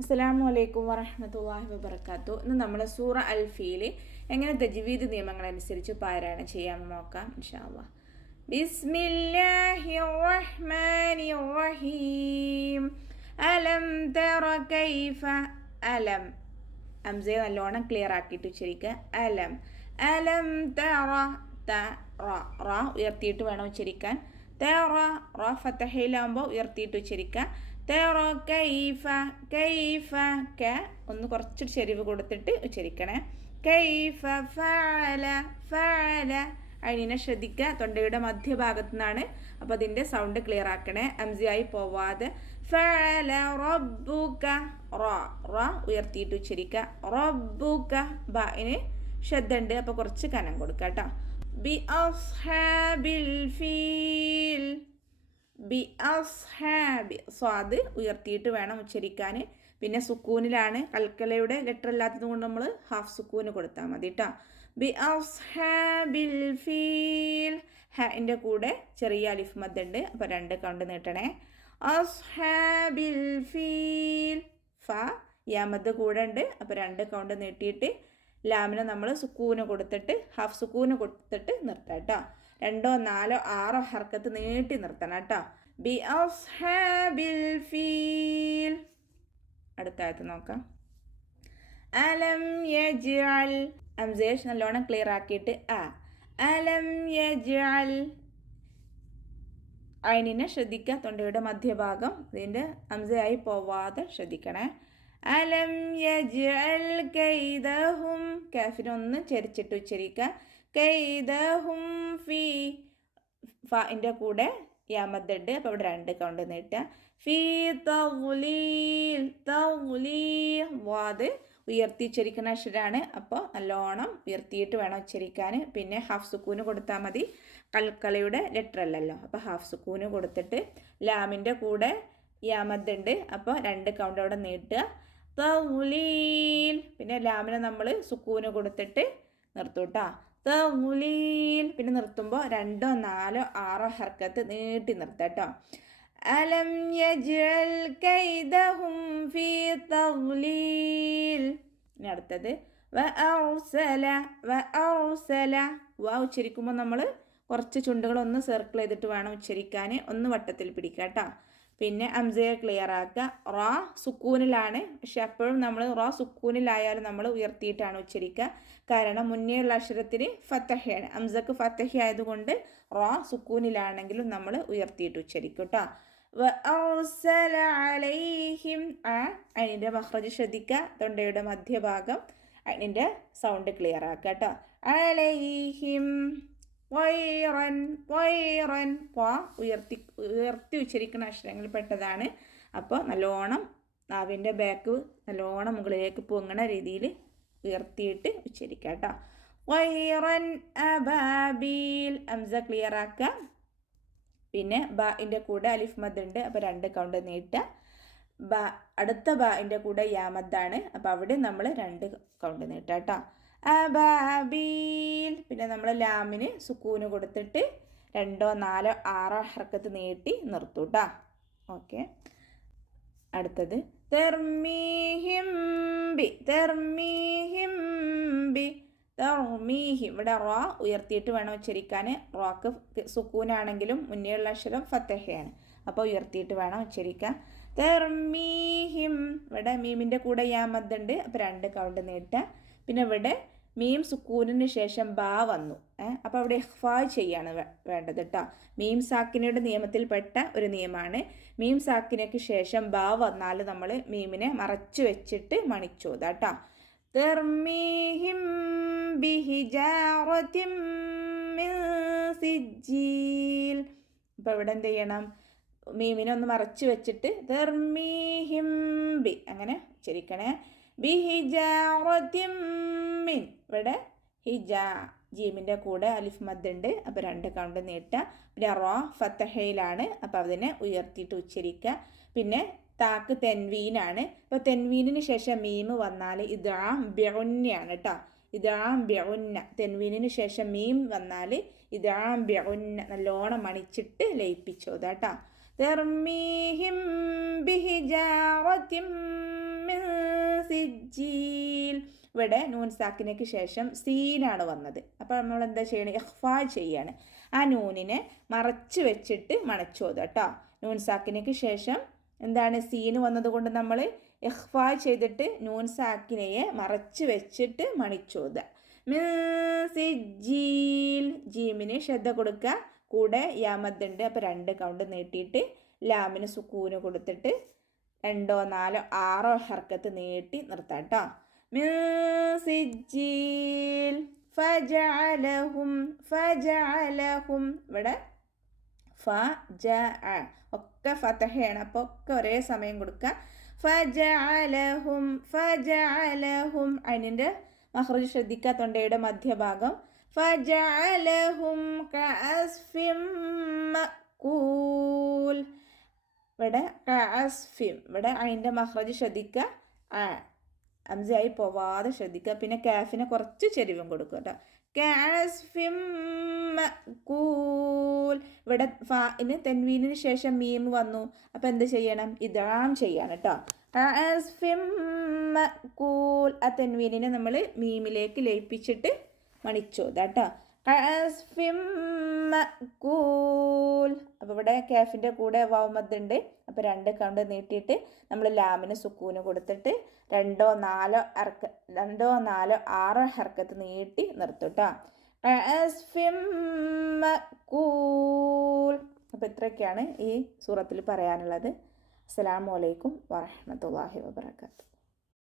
അസ്സലാമു അലൈക്കും വറഹ്മത്തുള്ളാഹി വബറകാതുഹു. ഇന്ന് നമ്മൾ സൂറ അൽ ഫീൽ എങ്ങനെ തജ്വീദ് നിയമങ്ങൾ അനുസരിച്ച് പാരായണം ചെയ്യാമെന്ന് നോക്കാം ഇൻഷാ അല്ലാഹ്. ബിസ്മില്ലാഹിർ റഹ്മാനിർ റഹീം. അലം തറ കൈഫ. അലം ഹംസയെ നല്ലോണം ക്ലിയർ ആക്കിയിട്ട് ഉച്ചരിക്കുക. അലം അലം തറ. റ ഉയർത്തിയിട്ട് വേണം ഉച്ചരിക്കാൻ. തറ റ ഫതഹയിലാകുമ്പോൾ ഉയർത്തിയിട്ട് ഉച്ചരിക്കുക. തറ കൈഫ. കൈഫ ക ഒന്ന് കുറച്ച് ചെരിവ് കൊടുത്തിട്ട് ഉച്ചരിക്കണേ. കൈഫ ഫഅല. ഫഅല അതിനെ ശ്രദ്ധിക്കുക, തൊണ്ടയുടെ മധ്യഭാഗത്തു നിന്നാണ്. അപ്പോൾ അതിൻ്റെ സൗണ്ട് ക്ലിയർ ആക്കണേ, ഹംസയായി പോവാതെ. ഫഅല റബ്ബുക. റ ഉയർത്തിയിട്ട് ഉച്ചരിക്കുക. റബ്ബുക ബിന് ശ്രദ്ധയുണ്ട്, അപ്പോൾ കുറച്ച് കനം കൊടുക്കുക കേട്ടോ. ബി അസ്ഹാബിൽ ഫീൽ. ബി അസ്ഹാബി സ്വാദ് ഉയർത്തിയിട്ട് വേണം ഉച്ചരിക്കാൻ. പിന്നെ സുക്കൂനിലാണ്, കൽക്കലയുടെ ലെറ്റർ അല്ലാത്തത് കൊണ്ട് നമ്മൾ ഹാഫ് സുക്കൂന് കൊടുത്താൽ മതി കേട്ടോ. ബി അസ്ഹാബിൽ ഫീൽ. ഹാൻ്റെ കൂടെ ചെറിയ അലിഫ് മദ് ഉണ്ട്, അപ്പോൾ 2 കൗണ്ട് നീട്ടണേ. അസ്ഹാബിൽ ഫീൽ. ഫ യാ മദ് കൂടെ ഉണ്ട്, അപ്പോൾ 2 കൗണ്ട് നീട്ടിയിട്ട് ലാമിനെ നമ്മൾ സുക്കൂന് കൊടുത്തിട്ട് ഹാഫ് സുക്കൂന് കൊടുത്തിട്ട് നിർത്താം കേട്ടോ. 2, 4, 6 ഹർക്കത്ത് നീട്ടി നിർത്തണം കേട്ടോ. ബി അസ്ഹാബിൽ ഫീൽ. അടുത്ത ആയത്ത് നോക്കാം. അലം യജ്അൽ. ഹംസയെ നല്ലോണം ക്ലിയർ ആക്കിയിട്ട് അലം യജ്അൽ. ഐനിനെ ശ്രദ്ധിക്കുക, തൊണ്ടയുടെ മധ്യഭാഗം ഇതിൻ്റെ ഹംസയായി പോവാതെ ശ്രദ്ധിക്കണേ. അലം യജ്അൽ കൈദഹും. കാഫിനെ ഒന്ന് ചരിച്ചിട്ട് ഉച്ചരിക്കുക. കൈദഹും ഫീ. ഫിൻ്റെ കൂടെ യാമദ്ദുണ്ട്, അപ്പോൾ ഇവിടെ 2 കൗണ്ട് നീട്ടുക. ഫീ തഗ്ലീൽ. തഗ്ലീൽ വാദ് ഉയർത്തി ഉച്ചരിക്കുന്ന അക്ഷരമാണ്, അപ്പോൾ നല്ലോണം ഉയർത്തിയിട്ട് വേണം ഉച്ചരിക്കാൻ. പിന്നെ ഹാഫ് സുക്കൂന് കൊടുത്താൽ മതി, കൽക്കലയുടെ ലെറ്റർ അല്ലല്ലോ, അപ്പോൾ ഹാഫ് സുക്കൂന് കൊടുത്തിട്ട് ലാമിൻ്റെ കൂടെ യാമദ്ദുണ്ട്, അപ്പോൾ 2 കൗണ്ട് അവിടെ നീട്ടുക. തഗ്ലീൽ. പിന്നെ ലാമിനെ നമ്മൾ സുക്കൂന് കൊടുത്തിട്ട് നിർത്തൂട്ടാ. തഗ്ലീൽ. പിന്നെ നിർത്തുമ്പോൾ 2, 4, 6 ഹർക്കത്ത് നീട്ടി നിർത്താം കേട്ടോ. അലം യജ്അൽ കൈദഹും ഫീ തഗ്ലീൽ. ഇനി അടുത്തത് വഅർസല. വഅർസല വ ഉച്ചരിക്കുമ്പോൾ നമ്മൾ കുറച്ച് ചുണ്ടുകളൊന്ന് സർക്കിൾ ചെയ്തിട്ട് വേണം ഉച്ചരിക്കാൻ, ഒന്ന് വട്ടത്തിൽ പിടിക്കുക കേട്ടോ. പിന്നെ ഹംസയെ ക്ലിയർ ആക്കുക. റ സുക്കൂനിലാണ്, പക്ഷെ അപ്പോഴും നമ്മൾ റ സുക്കൂനിലായാലും നമ്മൾ ഉയർത്തിയിട്ടാണ് ഉച്ചരിക്കുക. കാരണം മുന്നേയുള്ള അക്ഷരത്തിന് ഫത്തഹയാണ്, ഹംസക്ക് ഫത്തഹ ആയതുകൊണ്ട് റ സുക്കൂനിലാണെങ്കിലും നമ്മൾ ഉയർത്തിയിട്ട് ഉച്ചരിക്കും കേട്ടോ. വഅർസല അലൈഹിം. അതിൻ്റെ മഖ്റജ് ശ്രദ്ധിക്കുക, തൊണ്ടയുടെ മധ്യഭാഗം അതിൻ്റെ സൗണ്ട് ക്ലിയർ ആക്കുക കേട്ടോ. അലൈഹിം വൈറൻ. വൈറൻ ഉയർത്തി ഉച്ചരിക്കുന്ന അക്ഷരങ്ങളിൽ പെട്ടതാണ്, അപ്പോൾ നല്ലോണം നാവിൻ്റെ ബാക്ക് നല്ലോണം മുകളിലേക്ക് പൊങ്ങണ രീതിയിൽ ഉയർത്തിയിട്ട് ഉച്ചരിക്കുക കേട്ടോ. വൈറൻ അബാബീൽ. ഹംസ ക്ലിയർ ആക്കുക. പിന്നെ ബിൻ്റെ കൂടെ അലിഫ് മദ് ഉണ്ട്, അപ്പോൾ 2 കൗണ്ട് നീട്ടുക. അടുത്ത ബിൻ്റെ കൂടെ യാമദ്ദാണ്, അപ്പോൾ അവിടെ നമ്മൾ 2 കൗണ്ട് നീട്ടുക കേട്ടോ. അബാബീൽ. പിന്നെ നമ്മൾ ലാമിന് സുക്കൂന് കൊടുത്തിട്ട് 2, 4, 6 ഹർക്കത്ത് നീട്ടി നിർത്തൂട്ടാ. ഓക്കെ, അടുത്തത് തർമീഹിം ബി. തർമീഹിം ബി. തർമീഹിം. ഇവിടെ റ ഉയർത്തിയിട്ട് വേണം ഉച്ചരിക്കാൻ. റോക്ക് സുക്കൂനാണെങ്കിലും മുന്നേയുള്ള അക്ഷരം ഫത്തഹയാണ്, അപ്പോൾ ഉയർത്തിയിട്ട് വേണം ഉച്ചരിക്കാൻ. തർമീഹിം. ഇവിടെ മീമിൻ്റെ കൂടെ യാമദ് ഉണ്ട്, അപ്പോൾ 2 കൗണ്ട് നീട്ടുക. പിന്നെ ഇവിടെ മീം സുക്കൂനിന് ശേഷം ബാ വന്നു, അപ്പോൾ അവിടെ ഇഖ്ഫാ ചെയ്യാണ് വേണ്ടത് കേട്ടോ. മീം സാക്കിനയുടെ നിയമത്തിൽപ്പെട്ട ഒരു നിയമമാണ്. മീം സാക്കിനയ്ക്ക് ശേഷം ബാ വന്നാൽ നമ്മൾ മീമിനെ മറച്ചു വെച്ചിട്ട് മണിച്ചോതാ കേട്ടോ. തർമീഹിം ബിഹിജാറത്തിൻ മിൻ സിജ്ജീൽ. അപ്പോൾ ഇവിടെ എന്ത് ചെയ്യണം, മീമിനെ ഒന്ന് മറച്ചു വെച്ചിട്ട് തർമീഹിം ബി അങ്ങനെ ഉച്ചരിക്കണേ. ബിഹിജാറത്തിൻ മിൻ. ഇവിടെ ഹിജാ ജീമിൻ്റെ കൂടെ അലിഫ് മദ് ഉണ്ട്, അപ്പോൾ 2 കൗണ്ട് നീട്ടുക. പിന്നെ റ ഫത്തഹയിലാണ്, അപ്പോൾ അതിനെ ഉയർത്തിയിട്ട് ഉച്ചരിക്കുക. പിന്നെ താക്ക് തെൻവീനാണ്, അപ്പോൾ തെൻവീനിന് ശേഷം മീം വന്നാൽ ഇദ്ഗാം ബിഉന്നയാണ് കേട്ടോ. ഇദ്ഗാം ബിഉന്ന. തെൻവീനിന് ശേഷം മീം വന്നാൽ ഇദ്ഗാം ബിഉന്ന നല്ലോണം മണിച്ചിട്ട് ലയിപ്പിച്ചോതാ കേട്ടോ. തർമീഹിം ബിഹിജാറത്തിൻ സിജ്ജീൽ. ഇവിടെ നൂൻ സാക്കിനയ്ക്ക് ശേഷം സീനാണ് വന്നത്. അപ്പോൾ നമ്മൾ എന്താ ചെയ്യണം? ഇഖ്ഫാ ചെയ്യാണ്. ആ നൂനിനെ മറച്ച് വെച്ചിട്ട് മണച്ചോത് കേട്ടോ. നൂൻ സാക്കിനയ്ക്ക് ശേഷം എന്താണ് സീന് വന്നതുകൊണ്ട് നമ്മൾ ഇഖ്ഫാ ചെയ്തിട്ട് നൂൻ സാക്കിനയെ മറച്ച് വെച്ചിട്ട് മണിച്ചോത്. മിൻ സിജ്ജീൽ. ജീമിന് ശ്രദ്ധ കൊടുക്കുക. കൂടെ യാമദ്ദുണ്ട്. അപ്പോൾ 2 കൗണ്ട് നീട്ടിയിട്ട് ലാമിന് സുക്കൂന് കൊടുത്തിട്ട് 2 4 6 ഹർക്കത്ത് നീട്ടി നിർത്താം കേട്ടോ. മിൻ സിജ്ജീൽ ഫജഅലഹും. ഫജഅലഹും ഇവിടെ ഫജഅ ഒക്കെ ഫതഹയാണ്. അപ്പോൾ ഒക്കെ ഒരേ സമയം കൊടുക്കുക. ഫജഅലഹും. ഫജഅലഹും അതിൻ്റെ മഖ്റജ് ശ്രദ്ധിക്കുക. തൊണ്ടയുടെ മധ്യഭാഗം. ഫജഅലഹും കഅസ്ഫിം മഅകൂൽ. ഇവിടെ കഅസ്ഫിം. ഇവിടെ അതിൻ്റെ മഖ്റജ് ശ്രദ്ധിക്കുക. ഹംസയായി പോവാതെ ശ്രദ്ധിക്കുക. പിന്നെ കാഫിനെ കുറച്ച് ചെരിവും കൊടുക്കുക കേട്ടോ. കഅസ്ഫിം മഅകൂൽ. ഇവിടെ ഫാഇന് തൻവീനിന് ശേഷം മീം വന്നു. അപ്പോൾ എന്ത് ചെയ്യണം? ഇദ്ഗാം ചെയ്യാണ് കേട്ടോ. കഅസ്ഫിം മഅകൂൽ. ആ തൻവീനിനെ നമ്മൾ മീമിലേക്ക് ലയിപ്പിച്ചിട്ട് മണിച്ചോദ കേട്ടോ. കഅസ്ഫിം മഅകൂൽ. അപ്പോൾ ഇവിടെ കാഫിൻ്റെ കൂടെ വാവുമദ്ദുണ്ട്. അപ്പോൾ 2 കൗണ്ട് നീട്ടിയിട്ട് നമ്മൾ ലാമിന് സുക്കൂന് കൊടുത്തിട്ട് 2 4 6 ഹർക്കത്ത് നീട്ടി നിർത്തും കേട്ടോ. കഅസ്ഫിം മഅകൂൽ. അപ്പോൾ ഇത്രയൊക്കെയാണ് ഈ സൂറത്തിൽ പറയാനുള്ളത്. അസ്സലാമു അലൈക്കും വറഹ്മത്തുള്ളാഹി വബറകാതുഹു.